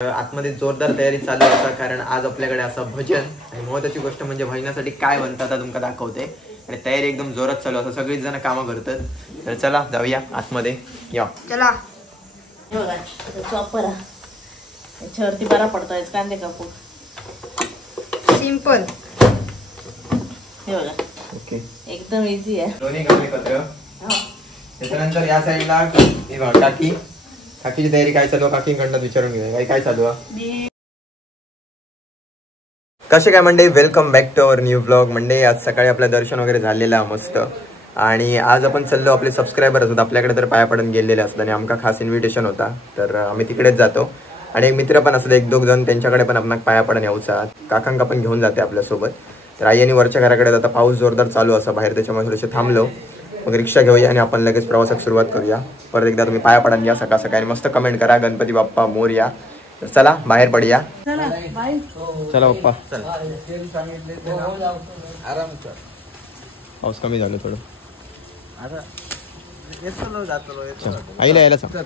आतमध्ये जोरदार तयारी चालू आहे कारण आज आपल्याकडे असं भजन आणि महत्त्वाची गोष्ट म्हणजे भजनासाठी काय बनतात तुमका दाखवते आणि तयारी एकदम जोरात चालू असं सगळीच जण कामं करतात. तर चला जाऊया आतमध्ये या. चला चॉपर याच्यावरती बरा पडतोय कांदे कापू सिंपल. हे बघा ओके एकदम इझी आहे. दोन्ही काम एकत्र. त्याच्यानंतर या साईडला हे बघा टाकी. टाकीची तयारी काय चालू आहे काकींकडनं विचारून घेऊया काय चालू आहे. कसे काय मंडळी, welcome back to our new blog. मंडळी आज सकाळी आपलं दर्शन वगैरे झालेलं आहे मस्त आणि आज आपण चाललो आपले सबस्क्रायबर असतात आपल्याकडे तर पाया पडून गेलेले असतात आणि आमका खास इन्व्हिटेशन होता तर आम्ही तिकडेच जातो आणि एक मित्र पण असतात एक दोघ जण त्यांच्याकडे पण आपण पाया पडून यायचा. काकांका पण घेऊन जाते आपल्यासोबत. तर आई आणि वरच्या घराकडे जाता पाऊस जोरदार चालू असा बाहेर त्याच्यामुळे थोडेसे थांबलो. मग रिक्षा घेऊया आणि आपण लगेच प्रवासाला सुरुवात करूया. परत एकदा तुम्ही पाया पडून या सकाळ सकाळी मस्त कमेंट करा गणपती बाप्पा मोरया. तर चला बाहेर पडूया. चला बाप्पा पाऊस कमी झालं थोडं. आईला यायला सांग.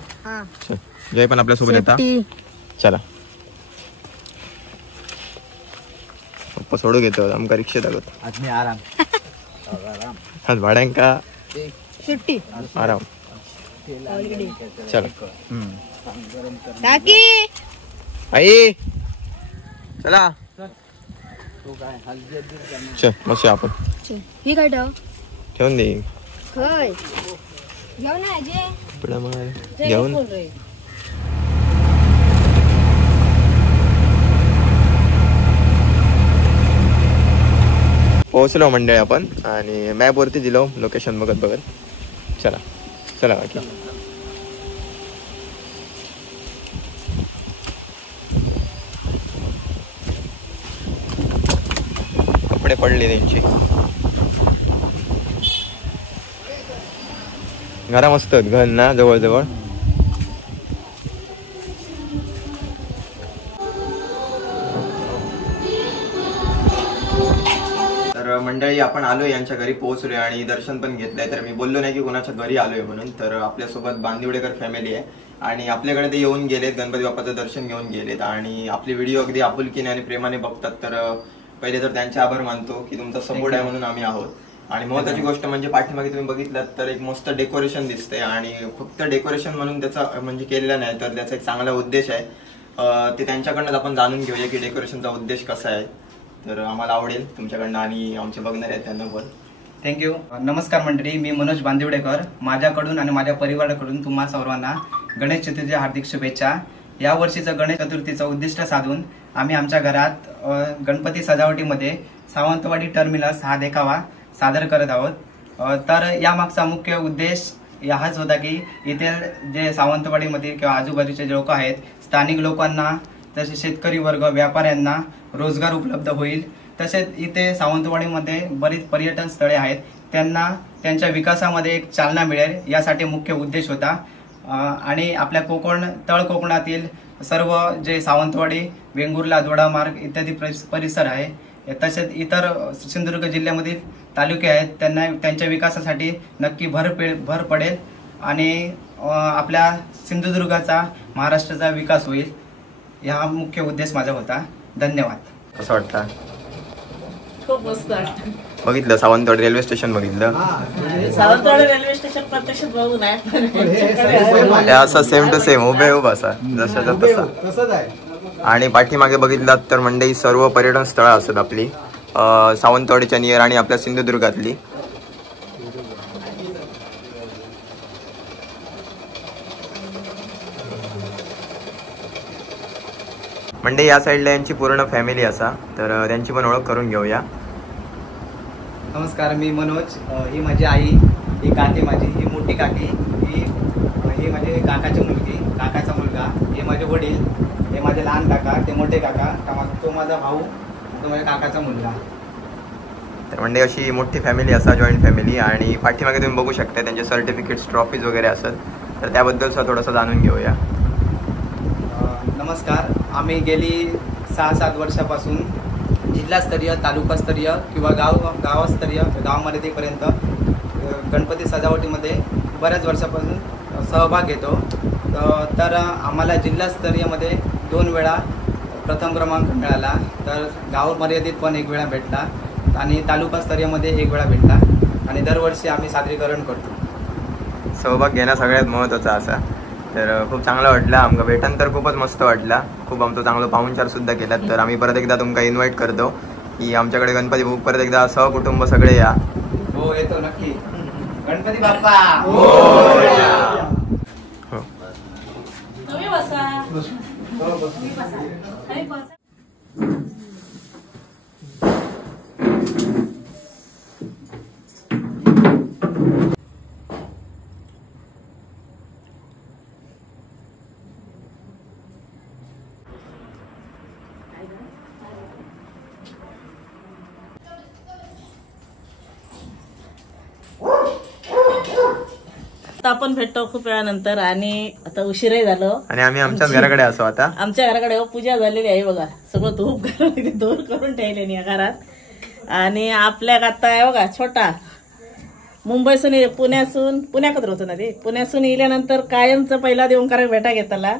जय पण आपल्यासोबत येता. चला पप्पा सोडू घेतो आमका रिक्षेत आलो आज मी आराम आज भाड्यांका सुट्टी आराम. चल काकी आई चला चल मस्त आपण ही काय ठेव ठेवून दे खय घेऊ ना जे कपडा मार घेऊन पोहोचलो मंडळी आपण आणि मॅप वरती दिलो लोकेशन बघत बघत. चला चला बाकी कपडे पडले त्यांचे. घरा मस्त घर ना जवळ जवळ. तर मंडळी आपण आलोय यांच्या घरी पोहोचलोय आणि दर्शन पण घेतलंय. तर मी बोललो नाही की कोणाच्या घरी आलोय म्हणून. तर आपल्यासोबत बांदिवडेकर फॅमिली आहे आणि आपल्याकडे ते येऊन गेलेत गणपती बाप्पाचं दर्शन घेऊन गेलेत आणि आपले व्हिडिओ अगदी आपुलकीने आणि प्रेमाने बघतात. तर पहिले तर त्यांचे आभार मानतो की तुमचा सपोर्ट आहे म्हणून आम्ही आहोत. आणि महत्त्वाची गोष्ट म्हणजे पाठीमागे तुम्ही बघितलात तर एक मस्त डेकोरेशन दिसतंय आणि फक्त डेकोरेशन म्हणून त्याचा म्हणजे केलेला नाही तर त्याचा एक चांगला उद्देश आहे. ते त्यांच्याकडनं आपण जाणून घेऊया की डेकोरेशनचा उद्देश कसा आहे. तर आम्हाला आवडेल तुमच्याकडनं आणि आमचे बघणारे आहेत त्यांना पण थँक्यू. नमस्कार मंडळी, मी मनोज बांदिवडेकर. माझ्याकडून आणि माझ्या परिवाराकडून तुम्हा सर्वांना गणेश चतुर्थीच्या हार्दिक शुभेच्छा. या वर्षीचं गणेश चतुर्थीचं उद्दिष्ट साधून आम्ही आमच्या घरात गणपती सजावटीमध्ये सावंतवाडी टर्मिनस हा देखावा सादर करत आहोत. तर यामागचा मुख्य उद्देश हाच होता की इथे जे सावंतवाडीमध्ये किंवा आजूबाजूचे जे लोक आहेत स्थानिक लोकांना तसे शेतकरी वर्ग व्यापाऱ्यांना रोजगार उपलब्ध होईल. तसेच इथे सावंतवाडीमध्ये बरीच पर्यटन स्थळे आहेत त्यांना त्यांच्या विकासामध्ये एक चालना मिळेल यासाठी मुख्य उद्देश होता. आणि आपल्या तळ कोकणातील सर्व जे सावंतवाडी वेंगुर्ला दोडामार्ग इत्यादी परिसर आहे तसेच इतर सिंधुदुर्ग जिल्ह्यामधील तालुके आहेत त्यांना त्यांच्या विकासासाठी नक्की भर पडेल आणि आपल्या सिंधुदुर्गाचा महाराष्ट्राचा विकास होईल. हा मुख्य उद्देश माझा होता. धन्यवाद. कसं वाटतं? खूप मस्त वाटतं. बघितलं सावंतवाडी रेल्वे स्टेशन बघितलं. सावंतवाडी रेल्वे स्टेशन प्रत्यक्षात बघू नाही असं सेम टू सेम उभे उभा असा जशाचा तसा. आणि पाठीमागे बघितलात तर मंडई सर्व पर्यटन स्थळं असतात आपली सावंतवाडीच्या नियर आणि आपल्या सिंधुदुर्गातली. मंडई या साईडला यांची पूर्ण फॅमिली असा तर त्यांची पण ओळख करून घेऊया. नमस्कार, मी मनोज. ही माझी आई, ही काकी माझी, ही मोठी काकी, ही माझी काकाची मुलगी, काकाचा मुलगा, हे माझे वडील, हे माझे लहान काका, ते मोठे काका, तो माझा भाऊ, तो माझ्या काकाचा मुलगा. तर म्हणजे अशी मोठी फॅमिली असा जॉईंट फॅमिली आणि पाठीमागे तुम्ही बघू शकता त्यांचे सर्टिफिकेट्स ट्रॉफीज वगैरे असत तर त्याबद्दल थोडंसं जाणून घेऊया. नमस्कार, आम्ही गेली 6-7 वर्षापासून जिल्हास्तरीय तालुकास्तरीय किंवा गावस्तरीय गावामध्ये तेपर्यंत गणपती सजावटीमध्ये बऱ्याच वर्षापासून सहभाग घेतो. तर आम्हाला जिल्हास्तरीयमध्ये 2 वेळा प्रथम क्रमांक मिळाला, तर गाव मर्यादित पण 1 वेळा भेटला आणि तालुकास्तरीयमध्ये 1 वेळा भेटला आणि दरवर्षी आम्ही सादरीकरण करतो. सहभाग घेणं सगळ्यात महत्त्वाचा असा. तर खूप चांगलं वाटलं आमका भेटन, तर खूपच मस्त वाटला. खूप आमचं चांगलं पाहुणचार सुद्धा केलात. तर आम्ही परत एकदा तुमका इन्व्हाइट करतो की आमच्याकडे गणपती बघूक परत एकदा सहकुटुंब सगळे या. हो येतो नक्की. गणपती बाप्पा तुम्ही बसा. तुम्ही बसा. खाली बसा. आता आपण भेटतो खूप वेळानंतर आणि आता उशीरही झालो आणि आम्ही आमच्याच घराकडे असो आता. आमच्या घराकडे पूजा झालेली आहे बघा. सगळं धूप घालून दूर करून ठेवले या घरात. आणि आपल्या आता आहे बघा छोटा मुंबईसून पुण्याकडे होतो ना ते. पुण्यासून इल्यानंतर कायमचं पहिला देऊन कारण भेटा घेतला.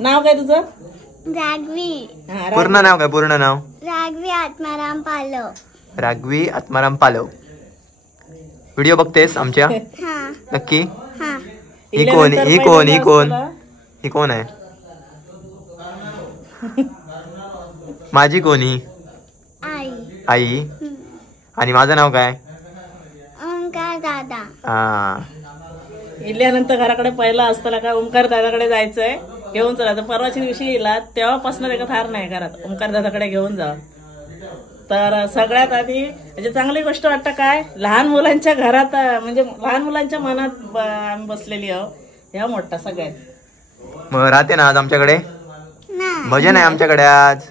नाव काय तुझं? राघवी. पूर्ण नाव काय? पूर्ण नाव राघवी आत्माराम पालव. राघवी आत्माराम पालव. व्हिडिओ बघतेस आमच्या? हा नक्की? हा. ही कोण ही कोण ही कोण ही कोण आहे? माझी कोण ही? आई. आई. आणि माझं नाव काय? ओंकार दादा. हा. इल्यानंतर घराकडे पहिला असताना का ओंकार दादाकडे जायचंय घेऊन चला. तर परवाच्या दिवशी येला तेव्हापासून त्याचा थार नाही घरात ओंकार दादाकडे घेऊन जा. तर सगळ्यात आधी म्हणजे चांगली गोष्ट वाटतं काय लहान मुलांच्या घरात म्हणजे लहान मुलांच्या मनात आम्ही बसलेली आहो. ह्या मोठा सगळ्यात. मग राहते ना आज आमच्याकडे? नाही. भजन आहे आमच्याकडे आज.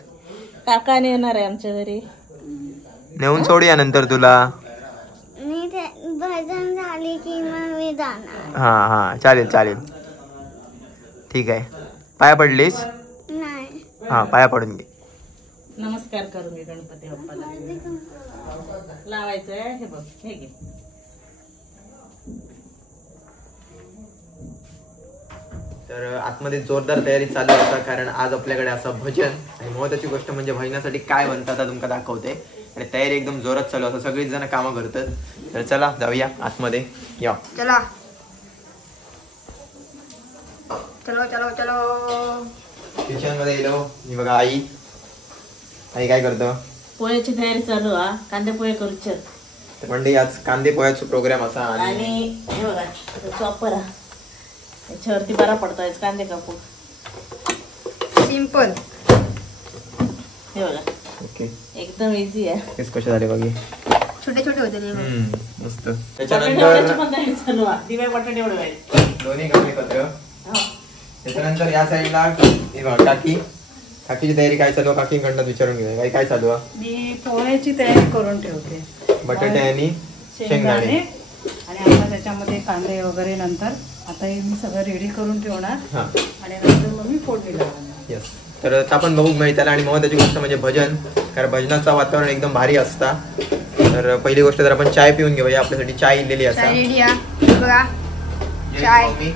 काकाने येणार आहे आमच्या घरी. नेऊन सोडूया नंतर तुला. मी भजन झाली की मग मी जाणार. हा हा चालेल चालेल ठीक आहे. पाया पडलीस? नाही. हा पाया पडून घे. नमस्कार करून घे गणपती बाप्पाला. लावायचंय हे बघ हे घे. तर आतमध्ये जोरदार तयारी चालू होता कारण आज आपल्याकडे असं भजन आणि महत्वाची गोष्ट म्हणजे भजनासाठी काय बनतात आता तुमका दाखवते. आणि तयारी एकदम जोरात चालू असं सगळीच जण कामं करतात. तर चला जाऊया आतमध्ये. या चला. चलो चलो चलो. किचन मध्ये गेलो. मी बघा आई आई काय करतो? पोळ्याची तयारी चालू हा. कांदे पोहे करूचे. तर म्हणजे आज कांदे पोह्याचा प्रोग्राम असा. आणि हे बघा चॉपर हा. याच्यावरती बरा पडतोय कांदे कापू. सिंपल. हे बघा ओके एकदम इझी आहे. तेच कसे झाले बघी. छोटे छोटे होते ते. मस्त. बटाटे त्याच्यानंतर वड्याची पण तयारी चालू हा. दिव्या बटाटे वडे व्हायचे. दोन्ही काम एकत्र. त्याच्यानंतर या साईडला हे बघा काकी. काकीची तयारी काय चालू आहे? काकींकडनं विचारून घेऊया काय काय चालू आहे. मी पोळ्याची तयारी करून ठेवते. बटाटे आणि शेंगदाणे. आणि आता त्याच्यामध्ये कांदे वगैरे नंतर आता हे मी सगळं रेडी करून ठेवणार हा आणि नंतर मग मी फोडणी लावणार. येस. तर आपण बघू मिळताना आणि महत्वाची गोष्ट म्हणजे भजन. कारण भजनाचं वातावरण एकदम भारी असता. तर पहिली गोष्ट जर आपण चाय पिऊन घेऊया. आपल्यासाठी चाय इलेली असा. रेडी आहे बघा. चाय.